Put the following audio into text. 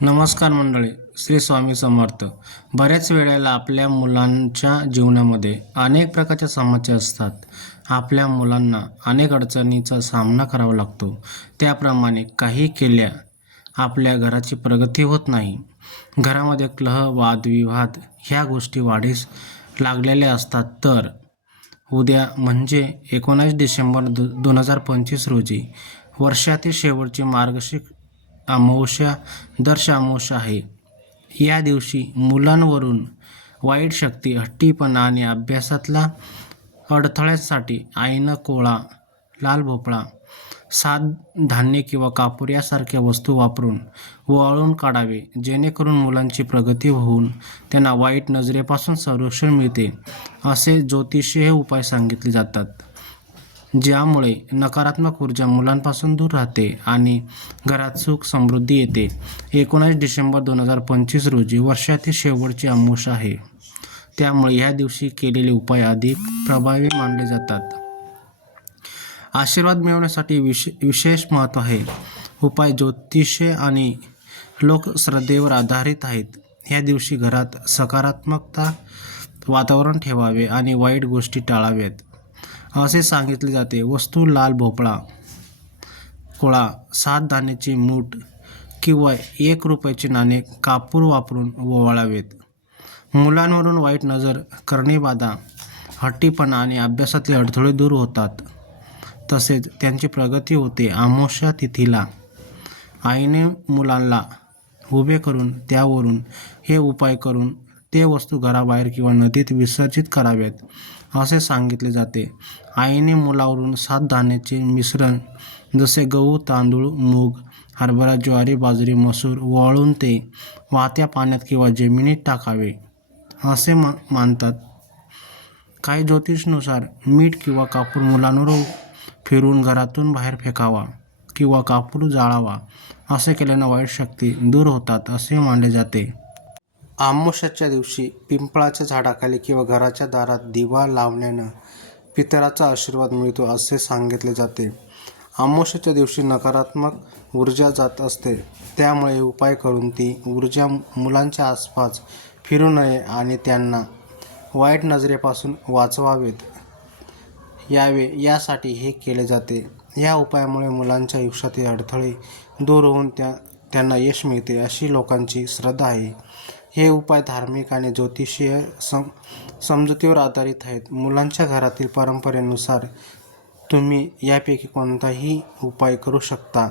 नमस्कार मंडळी, श्री स्वामी समर्थ. बऱ्याच वेळेला आपल्या मुलांच्या जीवनामध्ये अनेक प्रकारच्या समस्या असतात. आपल्या मुलांना अनेक अडचणीचा सामना करावा लागतो. त्याप्रमाणे काही केल्या आपल्या घराची प्रगती होत नाही. घरामध्ये कलह, वादविवाद ह्या गोष्टी वाढीस लागलेल्या असतात. तर उद्या म्हणजे 19 डिसेंबर 2025 रोजी वर्षातील शेवटची मार्गशीर्ष अमावस्या दर्श अमावस्या आहे. या दिवशी मुलांवरून वाईट शक्ती, हट्टीपणा आणि अभ्यासातल्या अडथळ्यांसाठी आईनं कोळा, लाल भोपळा, सात धान्य किंवा कापूर यासारख्या वस्तू वापरून वाळून काढावे, जेणेकरून मुलांची प्रगती होऊन त्यांना वाईट नजरेपासून संरक्षण मिळते. असे ज्योतिषीय उपाय सांगितले जातात, ज्यामुळे नकारात्मक ऊर्जा मुलांपासून दूर राहते आणि घरात सुख समृद्धी येते. 19 डिसेंबर 2025 रोजी वर्षातील शेवटची अमावस्या आहे. त्यामुळे ह्या दिवशी केलेले उपाय अधिक प्रभावी मानले जातात. आशीर्वाद मिळवण्यासाठी विशेष महत्त्व आहे. उपाय ज्योतिषीय आणि लोकश्रद्धेवर आधारित आहेत. ह्या दिवशी घरात सकारात्मकता वातावरण ठेवावे आणि वाईट गोष्टी टाळाव्यात, असे सांगितले जाते. वस्तू: लाल भोपळा, कोळा, 7 धान्याची मूठ किंवा 1 रुपयाचे नाणे, कापूर वापरून ओवाळावेत. मुलांवरून वाईट नजर, करणीबाधा, हट्टीपणा आणि अभ्यासातले अडथळे दूर होतात, तसेच त्यांची प्रगती होते. अमावस्या तिथीला आईने मुलांना उभे करून त्यावरून हे उपाय करून ते वस्तू घराबाहेर किंवा नदीत विसर्जित कराव्यात, असे सांगितले जाते. आईने मुलावरून 7 धान्याचे मिश्रण जसे गहू, तांदूळ, मूग, हरभरा, ज्वारी, बाजरी, मसूर वाळून ते वाहत्या पाण्यात किंवा जमिनीत टाकावे, असे मानतात. काही ज्योतिषानुसार मीठ किंवा कापूर मुलांवर फिरवून घरातून बाहेर फेकावा किंवा कापूर जाळावा. असे केल्याने वाईट शक्ती दूर होतात, असे मानले जाते. अमावस्येच्या दिवशी पिंपळाच्या झाडाखाली किंवा घराच्या दारात दिवा लावण्यानं पितराचा आशीर्वाद मिळतो, असे सांगितले जाते. अमावस्येच्या दिवशी नकारात्मक ऊर्जा जात असते, त्यामुळे उपाय करून ती ऊर्जा मुलांच्या आसपास फिरू नये आणि त्यांना वाईट नजरेपासून वाचवावेत यावे, यासाठी हे केले जाते. या उपायामुळे मुलांच्या आयुष्यातील अडथळे दूर होऊन त्यांना यश मिळते, अशी लोकांची श्रद्धा आहे. हे उपाय धार्मिक आणि ज्योतिषीय समजुतीवर आधारित आहेत. मुलांच्या घरातील परंपरेनुसार तुम्ही यापैकी कोणताही उपाय करू शकता.